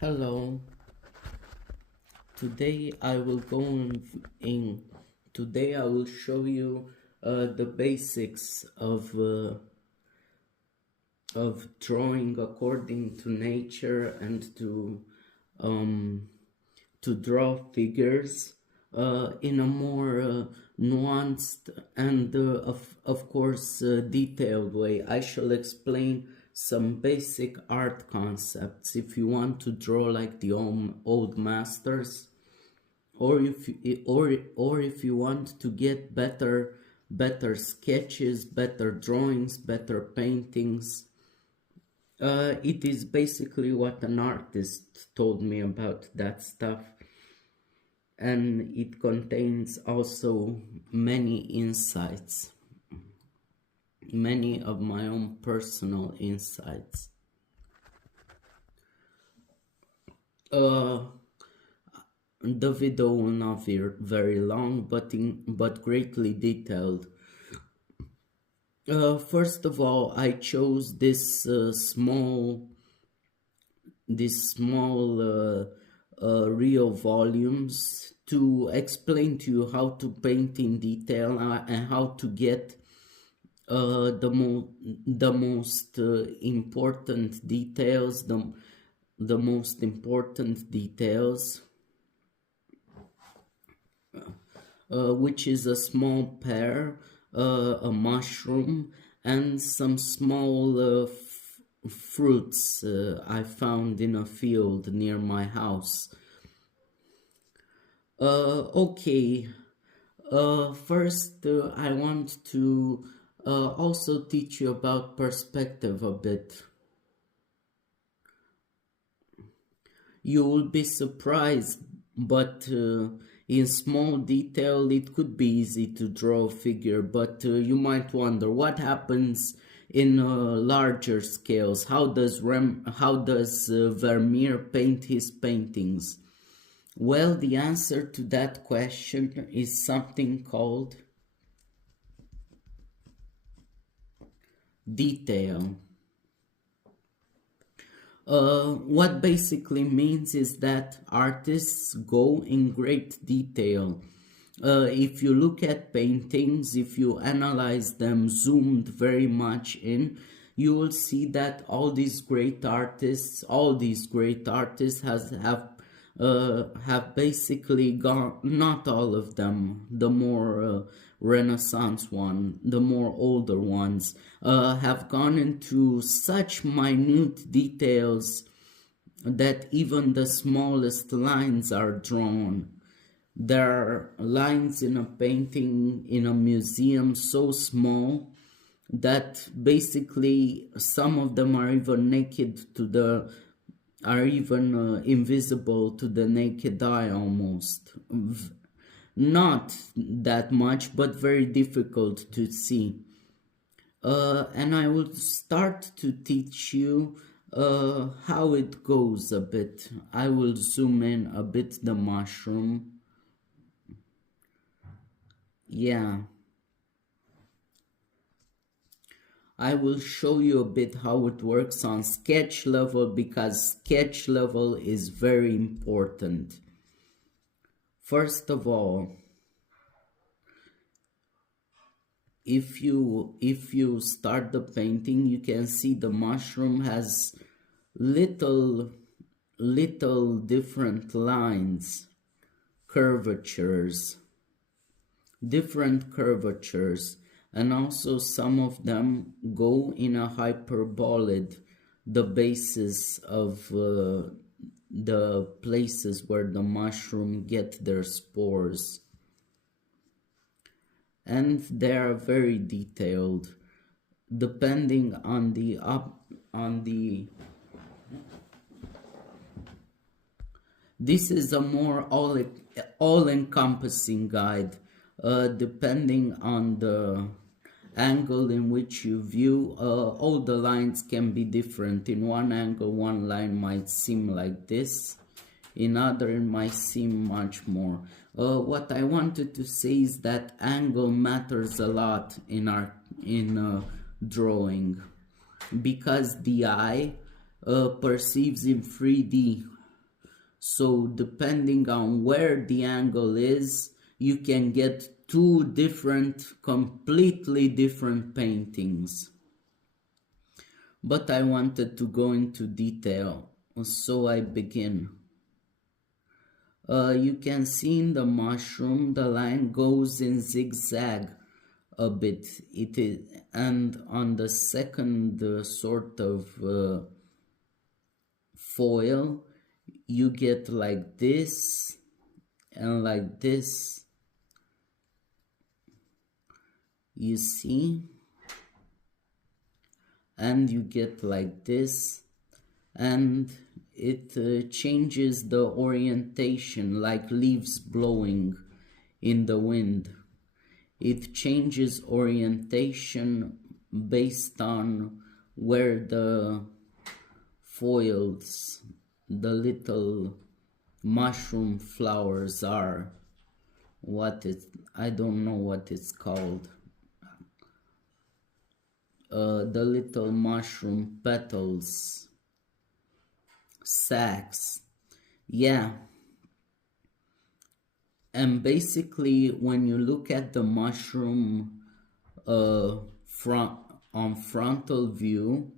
Hello. Today I will go in. Today I will show you the basics of drawing according to nature and um, to draw figures in a more nuanced and of course detailed way. I shall explain some basic art concepts if you want to draw like the old masters, or if you want to get better sketches, better drawings, better paintings. It is basically what an artist told me about that stuff, and it contains also many insights, many of my own personal insights. The video will not be very long, but greatly detailed. First of all, I chose this small real volumes to explain to you how to paint in detail and how to get the most important details, the most important details, which is a small pear, a mushroom, and some small fruits I found in a field near my house. Okay, first I want to also teach you about perspective a bit. You will be surprised, but in small detail it could be easy to draw a figure, but you might wonder what happens in larger scales. How does Vermeer paint his paintings? Well, the answer to that question is something called detail. What basically means is that artists go in great detail. If you look at paintings, if you analyze them zoomed very much in, you will see that all these great artists have basically gone, not all of them, the more Renaissance one, the more older ones, have gone into such minute details that even the smallest lines are drawn. There are lines in a painting in a museum so small that basically some of them are even invisible to the naked eye almost. Not that much, but very difficult to see. And I will start to teach you how it goes a bit. I will zoom in a bit the mushroom. Yeah. I will show you a bit how it works on sketch level, because sketch level is very important. First of all, if you start the painting, you can see the mushroom has little different lines, different curvatures, and also some of them go in a hyperbolid, the basis of the places where the mushroom get their spores, and they are very detailed depending on the this is a more all-encompassing guide. Depending on the angle in which you view, all the lines can be different. In one angle, one line might seem like this. In other, it might seem much more. What I wanted to say is that angle matters a lot in drawing, because the eye perceives in 3D So depending on where the angle is, you can get two different, completely different paintings. But I wanted to go into detail, so I begin. You can see in the mushroom the line goes in zigzag a bit. It is, and on the second sort of foil, you get like this and like this. You see, and you get like this, and it changes the orientation like leaves blowing in the wind. It changes orientation based on where the foils, the little mushroom flowers are. I don't know what it's called. The little mushroom petals, sacs. Yeah. And basically, when you look at the mushroom front on frontal view,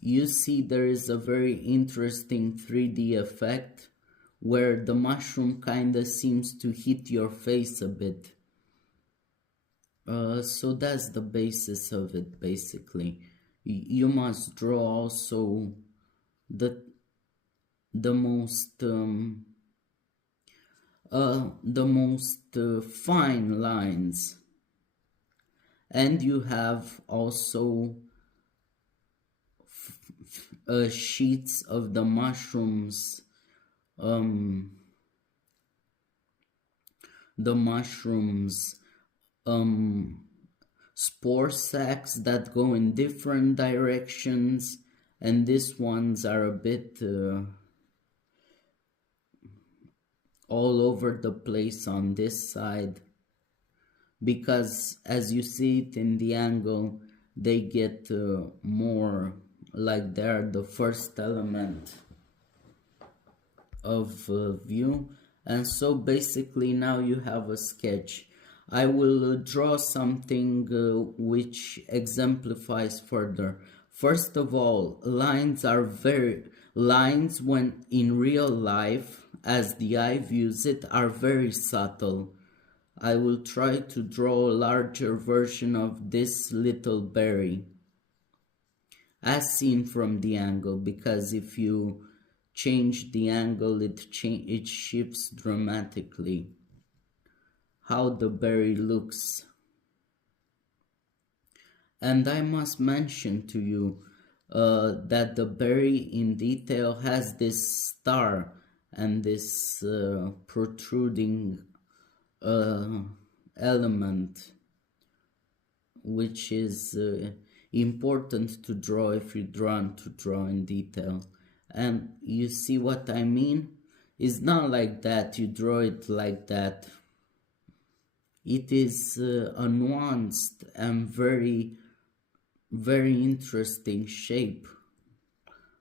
you see there is a very interesting 3D effect where the mushroom kinda seems to hit your face a bit. So that's the basis of it, basically. You must draw also the most fine lines, and you have also sheets of the mushrooms, the mushrooms spore sacs that go in different directions, and these ones are a bit all over the place on this side, because as you see it in the angle, they get more like they're the first element of view. And so basically now you have a sketch. I will draw something which exemplifies further. First of all, lines when in real life, as the eye views it, are very subtle. I will try to draw a larger version of this little berry as seen from the angle, because if you change the angle, it shifts dramatically how the berry looks. And I must mention to you that the berry in detail has this star and this protruding element, which is important to draw if you want to draw in detail. And you see what I mean? It's not like that, you draw it like that. It is a nuanced and very, very interesting shape.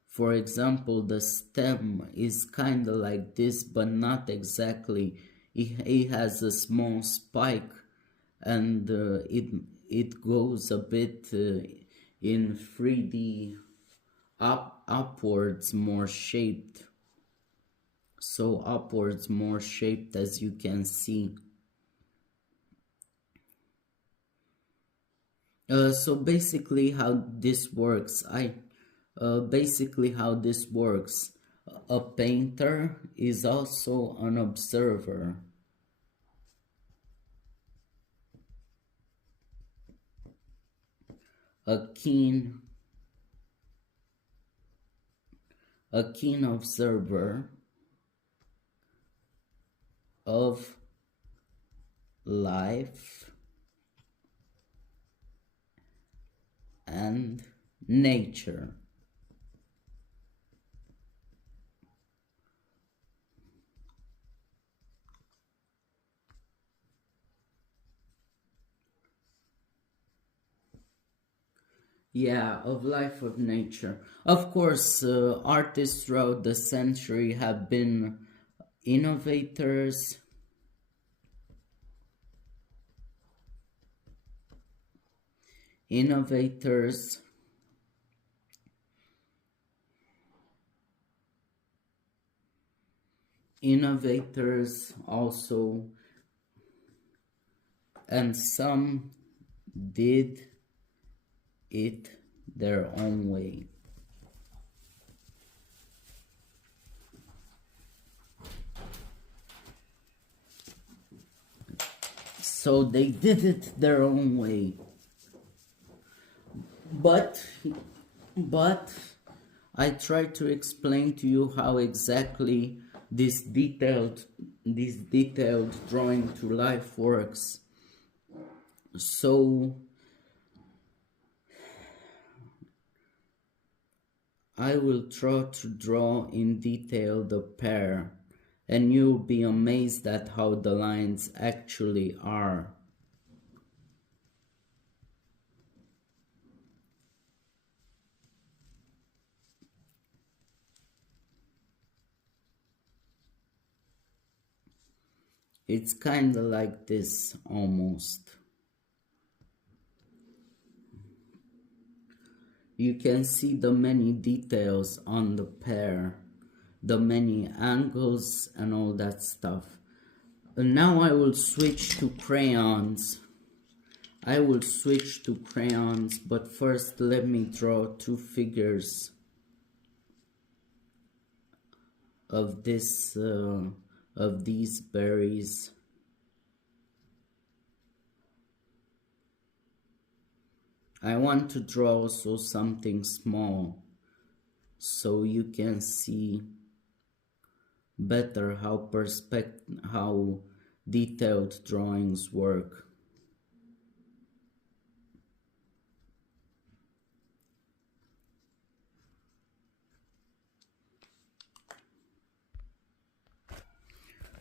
For example, the stem is kind of like this, but not exactly. It has a small spike, and it goes a bit in 3D upwards, more shaped. So upwards, more shaped, as you can see. So basically how this works, a painter is also an observer. A keen observer of life and nature. Yeah, of life of nature. Of course, artists throughout the century have been innovators, innovators, innovators also, and some did it their own way. So they did it their own way. But but I try to explain to you how exactly this detailed drawing to life works. So I will try to draw in detail the pear, and you'll be amazed at how the lines actually are. It's kind of like this almost. You can see the many details on the pear, the many angles and all that stuff. And now I will switch to crayons. I will switch to crayons, but first let me draw two figures of this of these berries. I want to draw also something small so you can see better how detailed drawings work.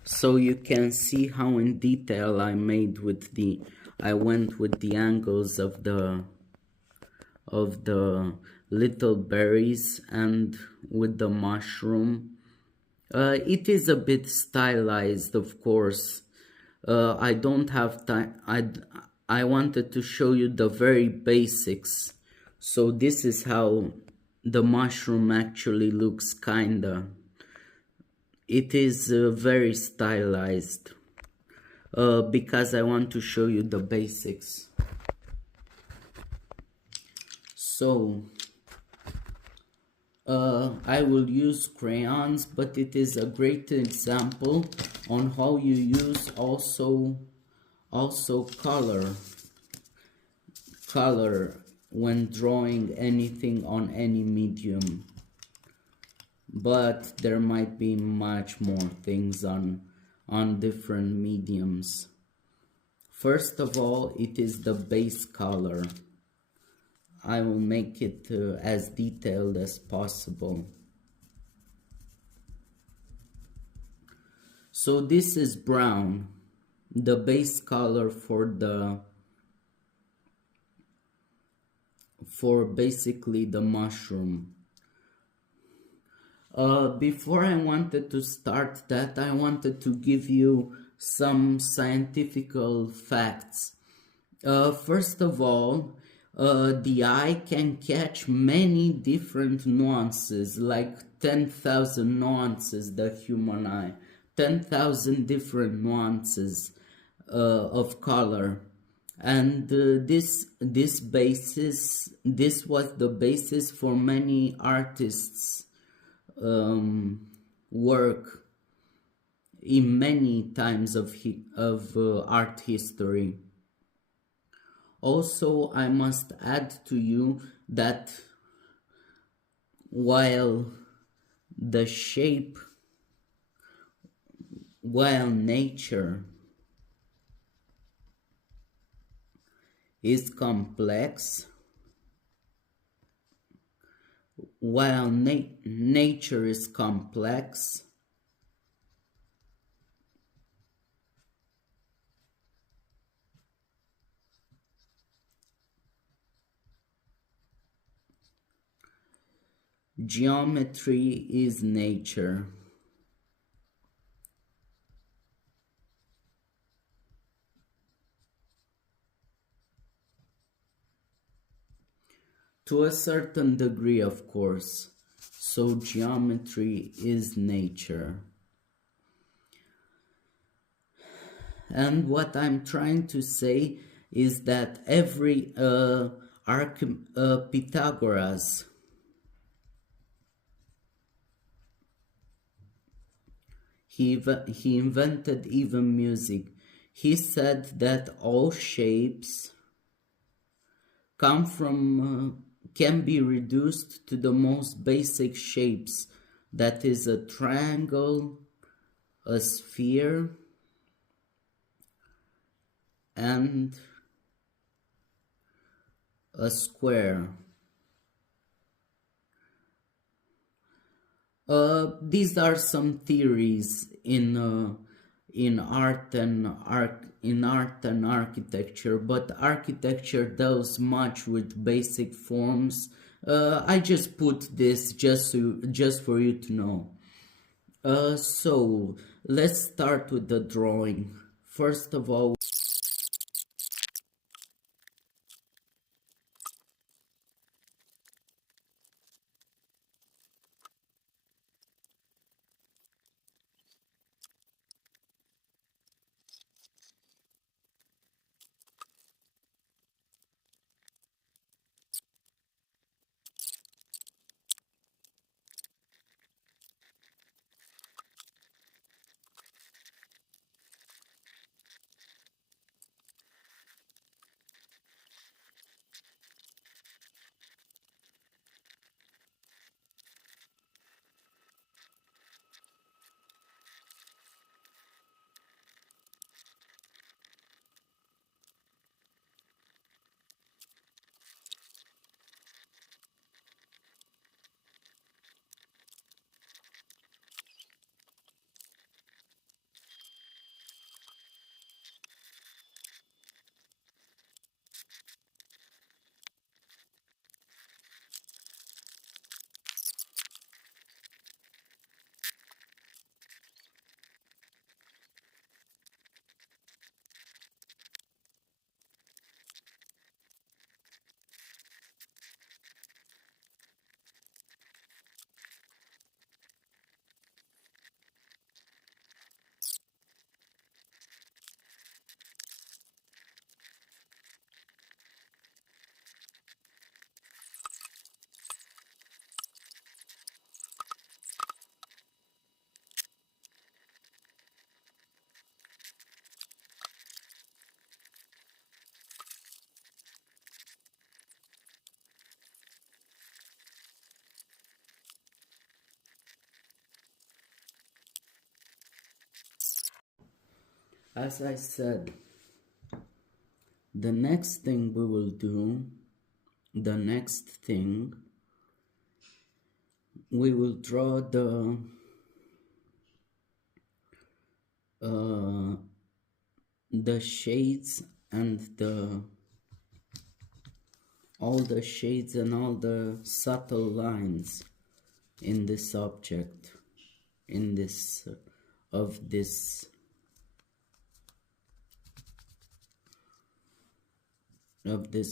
So you can see how in detail I went with the angles of the little berries and with the mushroom. It is a bit stylized, of course. I don't have time. I wanted to show you the very basics. So this is how the mushroom actually looks, kinda. It is very stylized because I want to show you the basics. So I will use crayons, but it is a great example on how you use also color when drawing anything on any medium. But there might be much more things on different mediums. First of all, it is the base color. I will make it as detailed as possible. So this is brown, the base color for basically the mushroom. Before I wanted to start that, I wanted to give you some scientific facts. First of all, the eye can catch many different nuances, like 10,000 nuances, the human eye, 10,000 different nuances of color. And this was the basis for many artists' work in many times of art history. Also, I must add to you that while nature is complex, nature is complex, Geometry is nature. To a certain degree, of course. So geometry is nature. And what I'm trying to say is that every Pythagoras, he invented even music. He said that all shapes come from can be reduced to the most basic shapes, that is a triangle, a sphere, and a square. These are some theories in art and architecture, but architecture deals much with basic forms. I just put this just for you to know. So let's start with the drawing. First of all, as I said, the next thing we will do, the next thing, we will draw the shades and all the shades and all the subtle lines in this object, in this of this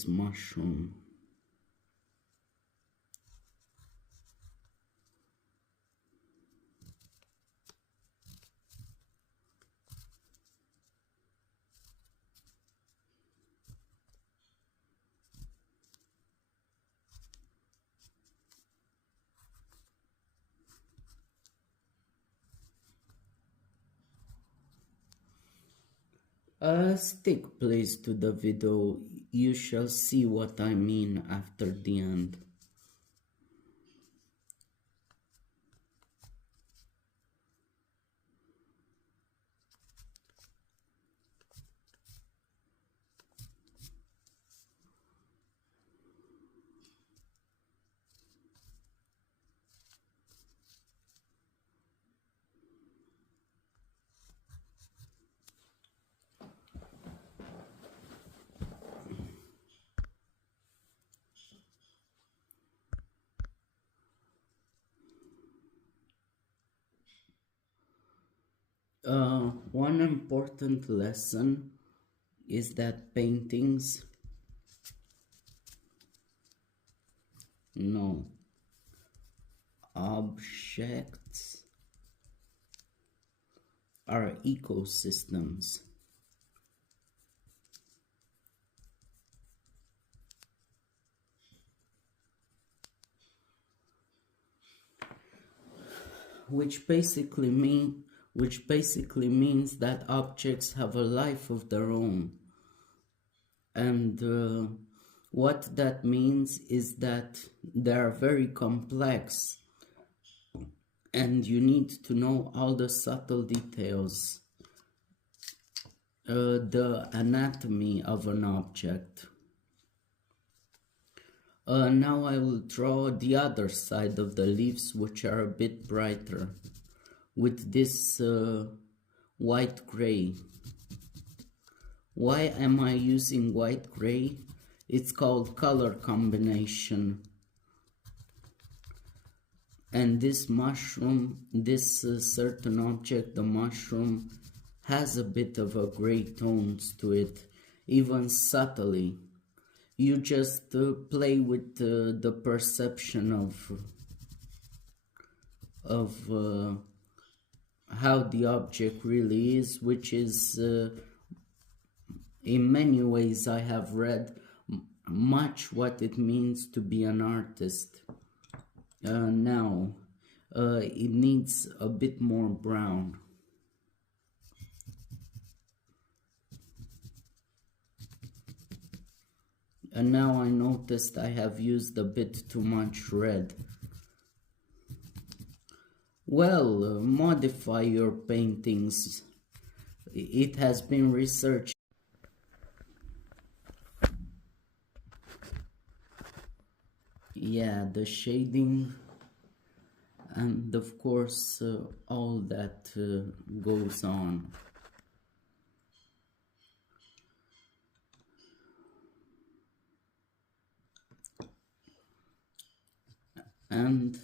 mushroom. Stick please to the video, you shall see what I mean after the end. One important lesson is that paintings, no, objects are ecosystems. Which basically means that objects have a life of their own. And what that means is that they are very complex, and you need to know all the subtle details, the anatomy of an object. Now I will draw the other side of the leaves, which are a bit brighter, with this white gray. Why am I using white gray? It's called color combination. And this mushroom, this certain object, the mushroom, has a bit of a gray tones to it, even subtly. You just play with the perception of how the object really is, which is in many ways I have read much what it means to be an artist. Now it needs a bit more brown. And now I noticed I have used a bit too much red. Well, modify your paintings. It has been researched. Yeah, the shading, and of course all that goes on. And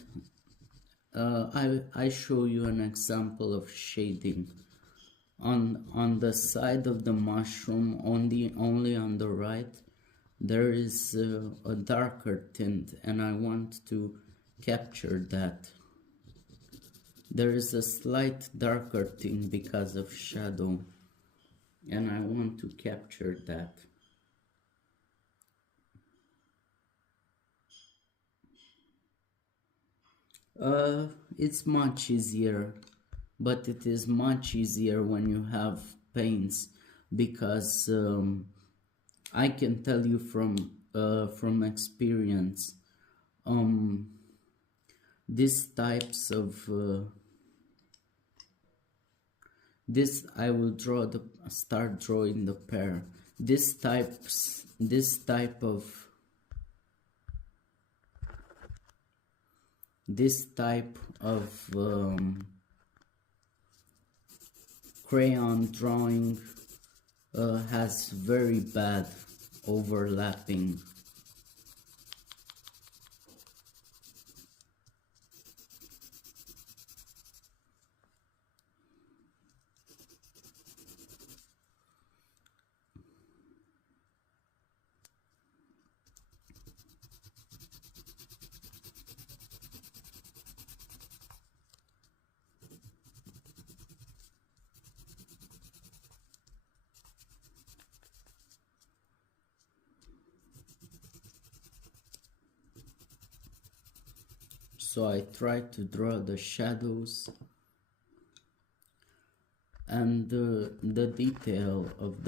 I show you an example of shading. On the side of the mushroom, only on the right, there is a darker tint, and I want to capture that. There is a slight darker tint because of shadow, and I want to capture that. It's much easier, but it is much easier when you have paints, because I can tell you from experience, these types of this I will start drawing the pear. This type of crayon drawing has very bad overlapping. So I try to draw the shadows and the detail of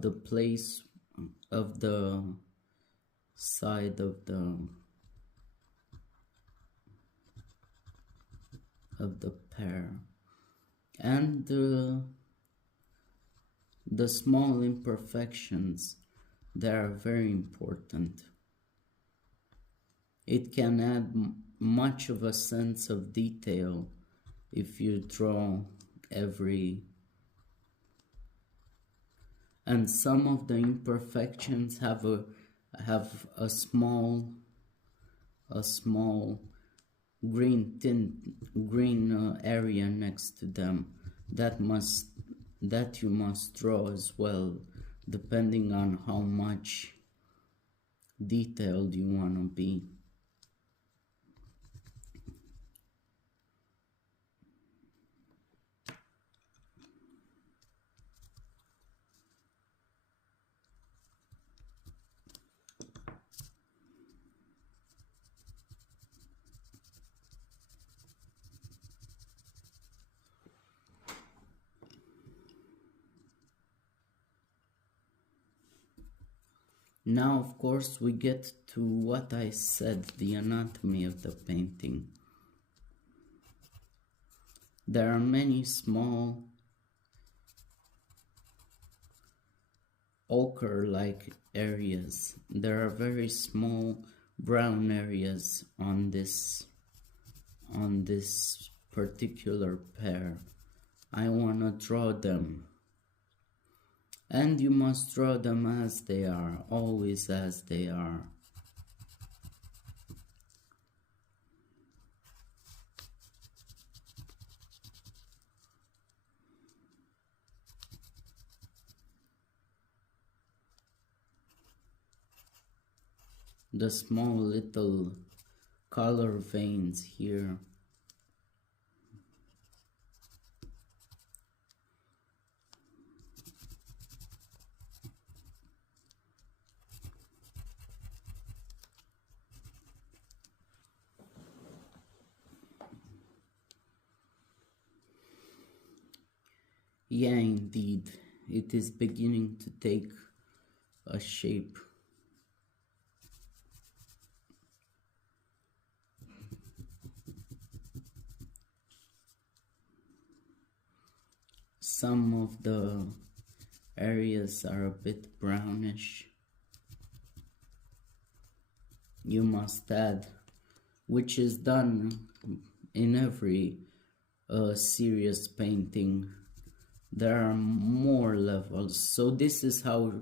the place of the side of the pear, and the small imperfections, they are very important. It can add much of a sense of detail if you draw every, and some of the imperfections have a small green area next to them that you must draw as well, depending on how much detailed you want to be. Now, of course, we get to what I said, the anatomy of the painting. There are many small ochre-like areas. There are very small brown areas on this particular pear. I want to draw them. And you must draw them as they are, always as they are. The small little color veins here. Yeah, indeed, it is beginning to take a shape. Some of the areas are a bit brownish. You must add, which is done in every serious painting. There are more levels, so this is how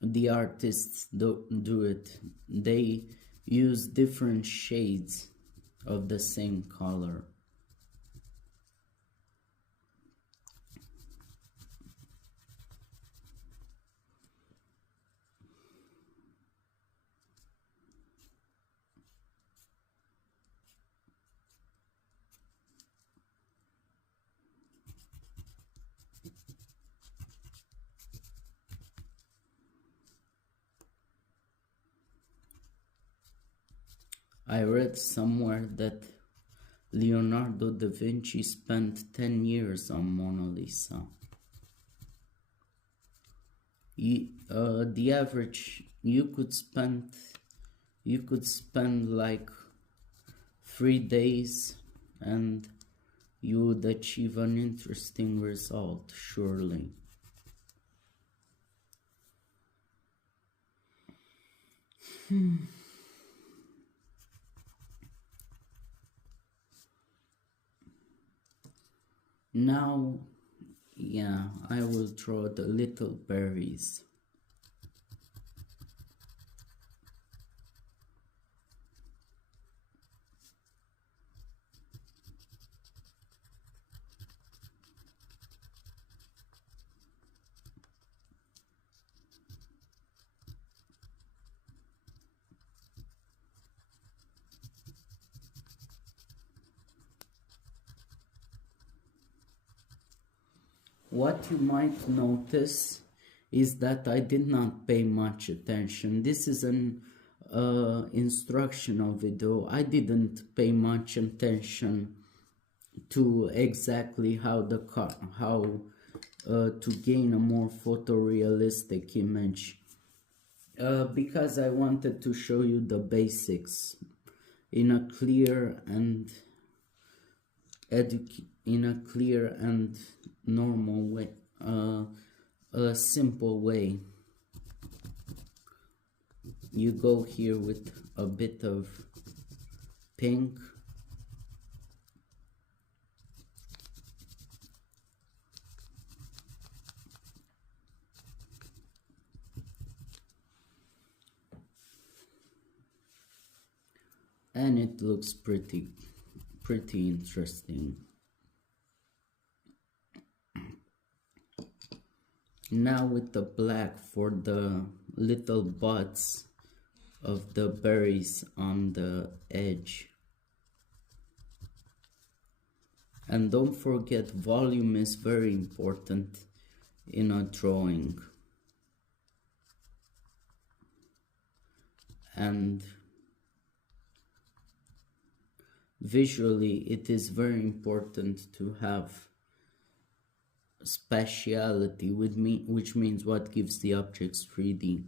the artists do it. They use different shades of the same color. I read somewhere that Leonardo da Vinci spent 10 years on Mona Lisa. The average, you could spend like 3 days and you would achieve an interesting result, surely. Now, yeah, I will draw the little berries. What you might notice is that I did not pay much attention. This is an instructional video. I didn't pay much attention to exactly how to gain a more photorealistic image because I wanted to show you the basics in a clear and normal way, a simple way. You go here with a bit of pink, and it it looks pretty interesting. Now with the black for the little buds of the berries on the edge. And don't forget, volume is very important in a drawing. And visually, it is very important to have spatiality, which means what gives the objects 3D.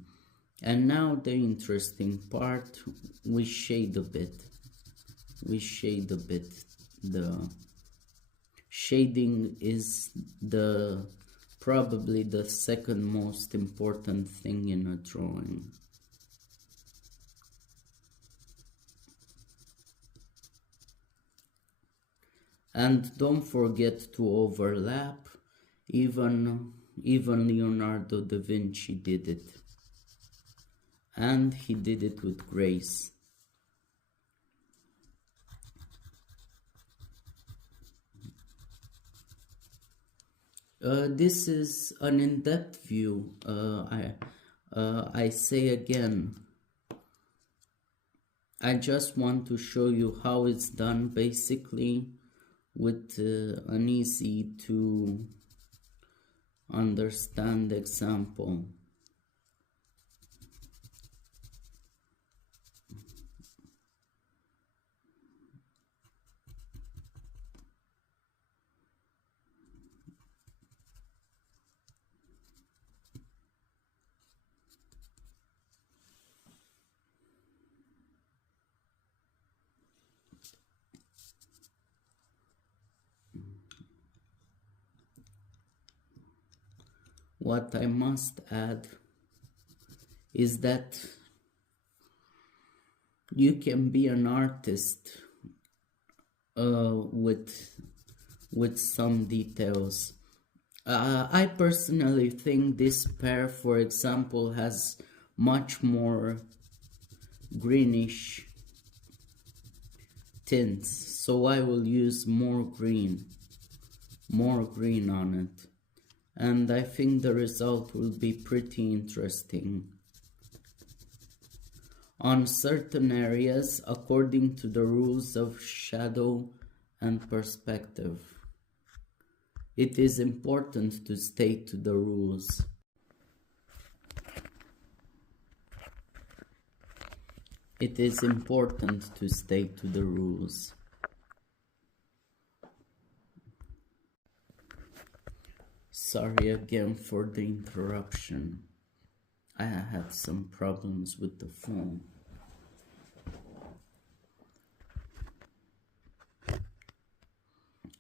And now the interesting part, we shade a bit. The shading is probably the second most important thing in a drawing. And don't forget to overlap. Even Leonardo da Vinci did it. And he did it with grace. This is an in-depth view. I say again, I just want to show you how it's done, basically with an easy to understand example. What I must add is that you can be an artist with some details. I personally think this pear, for example, has much more greenish tints, so I will use more green on it. And I think the result will be pretty interesting. On certain areas, according to the rules of shadow and perspective. It is important to stay to the rules. It is important to stay to the rules. Sorry again for the interruption. I had some problems with the phone.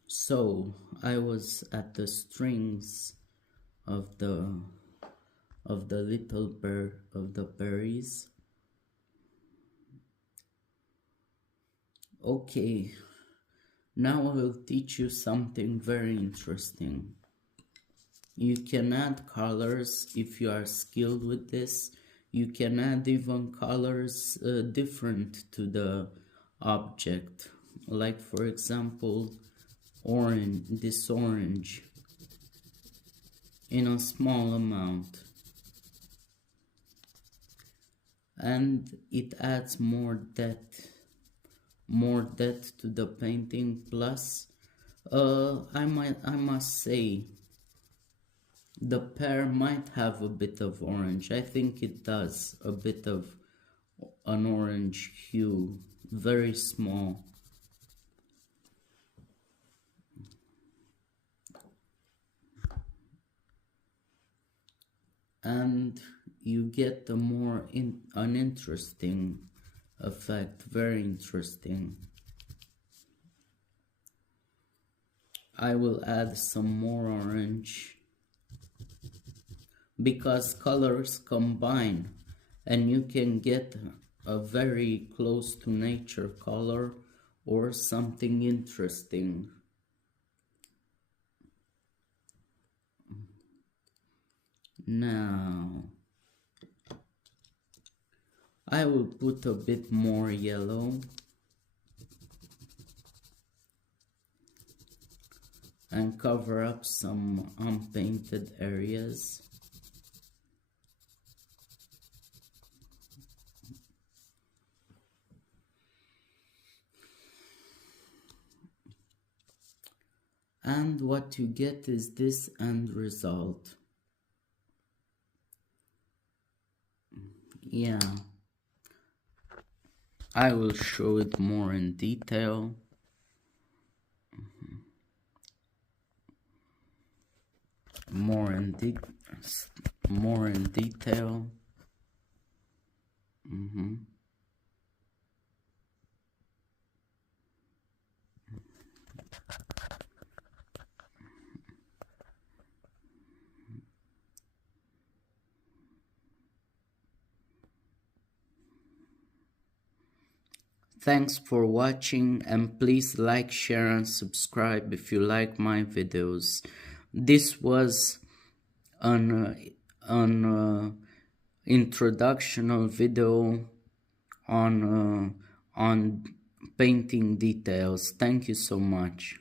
So I was at the strings of the little berries. Okay, now I will teach you something very interesting. You can add colors if you are skilled with this. You can add even colors different to the object. Like for example, this orange in a small amount. And it adds more depth to the painting. Plus, I must say, the pear might have a bit of orange. I think it does, a bit of an orange hue, very small. And you get an interesting effect, very interesting. I will add some more orange because colors combine and you can get a very close to nature color or something interesting. Now I will put a bit more yellow and cover up some unpainted areas. And what you get is this end result. Yeah, I will show it more in detail. More in detail. Thanks for watching, and please like, share and subscribe if you like my videos. This was an introductional video on painting details. Thank you so much.